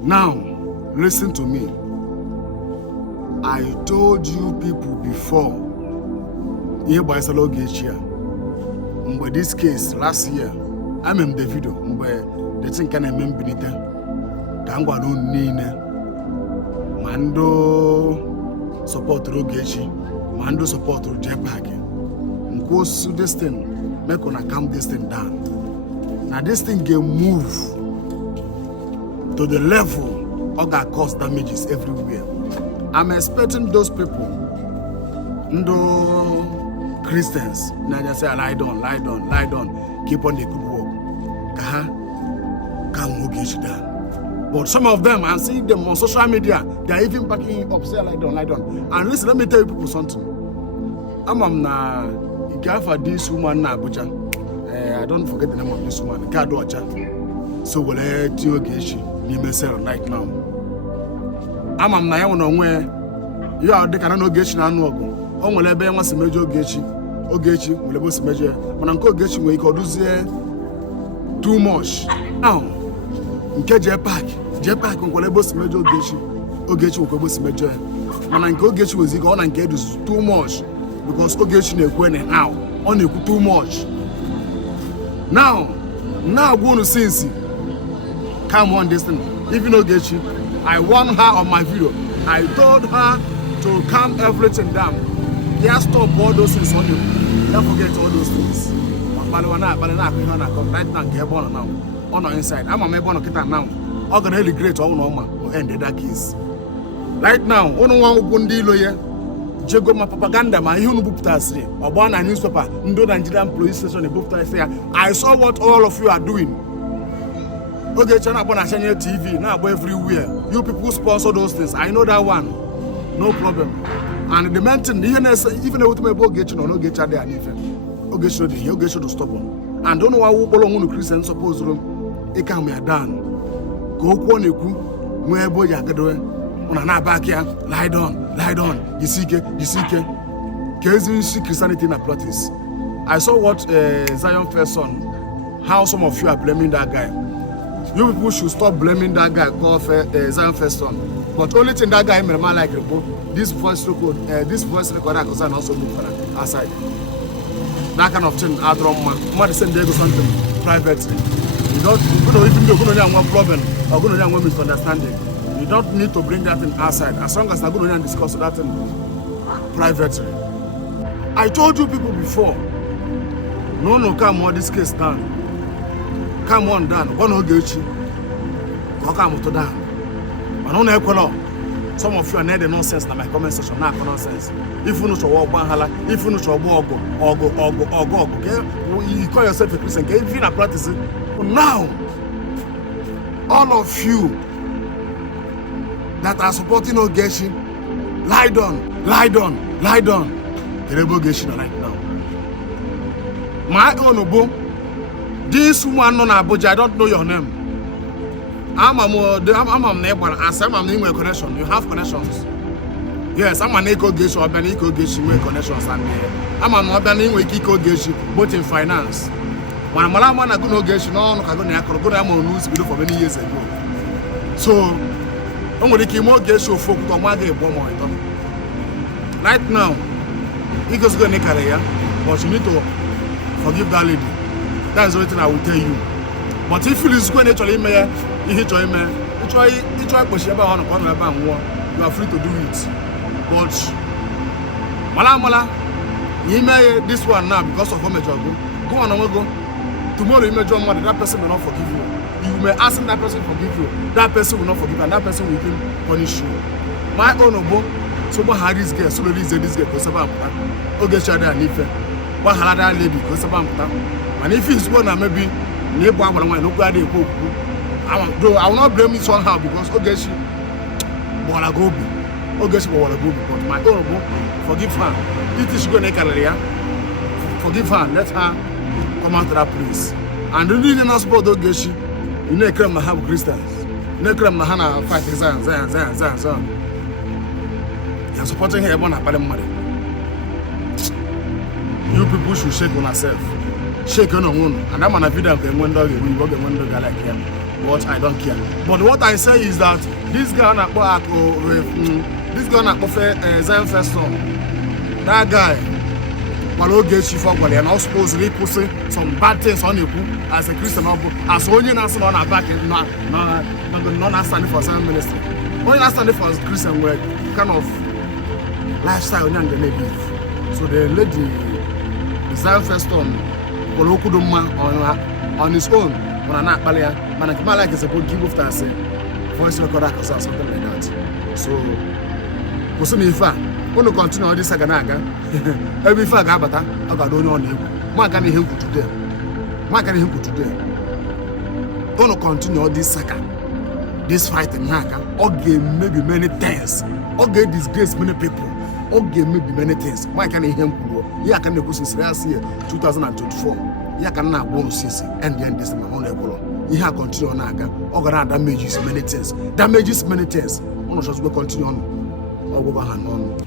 Now, listen to me. I told you people before, here by Ogechi, but this case last year, I'm in the video, but the thing can remember it. Tangwa don't need Mando support Ogechi, Mando support Jepake. Goes to this thing, make on calm this thing down. Now this thing can move to the level of that cause damages everywhere. I'm expecting those people, no Christians, now they say lie down, keep on the good work. Can't get you down. But some of them, I'm seeing them on social media, they are even backing up, say lie down. And listen, let me tell you people something. I'm for this woman na Abuja. I don't forget the name of this woman, Kadocha. So will I do Ogechi right now? I'm not where you are the canon Ogechi na Nogo. On will I be once a major Ogechi will be a major. When I'm called Ogechi, we could do too much. Now, in Jepak will be a major Ogechi will be a major. When I'm called Ogechi was equal and get too much. Because Ogechi na-ekwe now, on ekwu too much. Now going to see, come on this thing. Even Ogechi, I warned her on my video. I told her to calm everything down. Just stop all those things on you. Don't forget all those things. Right now, on our inside. I'm a member of Kita now. I'm going to great all normal or end that case. Right now, one Bundi lawyer. Jego ma propaganda ma ihe unu bupụtasịrị ọgba na newspaper ndo Nigerian police station ebupụtasị ya. I saw what all of you are doing. Ogechi na-agba na channel TV na-agba everywhere. You people sponsor those things. I know that one. No problem. And the main thing, even if Ogechi no Ogechi there and even Ogechi to stop on. And don't know why we belong to Christian suppose room. It can be done. Go kwa neku mwe boy agadoe. Una na back here, lie down. You see, Christianity in a practice. I saw what Zion first son, how some of you are blaming that guy. You people should stop blaming that guy called Zion first son. But only thing that guy made like this voice recorder can also look for that aside. That kind of thing, I don't want to send Diego something privately. You don't even though you have one problem or going to have one misunderstanding. You don't need to bring that thing outside. As long as I'm going to discuss that thing privately. I told you people before. No, come on, this case down. Come on down. One Ogechi. Come to down. But no equal. Some of you are not the nonsense in my comment section. Not nonsense. If you know to walk Banhala, if you know to walk Ogo, okay? You call yourself a Christian. Okay? If you're not practicing, now all of you that are supporting Ogechi, lie down. Kerebo Ogechi right now. My own Obo, this woman on Abuja, I don't know your name. I'm a neighbor, as I'm a neighbor connection. You have connections. Yes, I'm an Ogechi or an Ogechi with connections, and I'm an Ogechi with Ogechi, both in finance. When I'm a man, I go Ogechi, no, I go to news for many years ago. So, I'm going to keep more Ogechi for right now. He goes to the career, but you need to forgive that lady. That's the only thing I will tell you. But if you lose going to try push you are free to do it. But Mala, you may this one now because of how much you go on and go. Tomorrow you may join money, that person will not forgive you. You may ask that person to forgive you. That person will not forgive, and that person will even punish you. My own Obo, so what had this girl, so this girl goes about Ogechi and Ife. What had that lady goes about. And if it's one maybe neighbor, I will not blame it somehow because Ogechi Walagobi. But my own Obo, forgive her. It is going to career. Forgive her, let her come out to that place. And you need not support Ogechi. You know, claim to have Christians. You know, claim to have fight Zion. You are supporting her on a bad money. You people should shake on yourself. Shake on your own. And I'm on a video of the window, you will get one dog like him. but I don't care. But what I say is that this guy na Zion Feston, that guy, Ogechi Okeke, and not supposed to say some bad things on you as a Christian, as only national on our back, not standing for Zion ministry. Only not standing for Christian work, kind of lifestyle and the live. So the lady, Zion Feston, on his own, when I'm not Balia, man, is a good give of us, voice recorder or something like that. So, Kosunifa, want to continue all this Saganaga. Every Fagabata, I got no name. Man can he put today. Man can he put today. Want to continue all this saga, this fight in Naga, or game maybe many things, or get disgrace many people, or game maybe many things. Man can he him go. Yeah, can the questions last year, 2024. Yeah, can now bonus and then this my own level. You have continue on Naga, or gonna damages many things. Damages many things. One of us will continue on. Or go back on.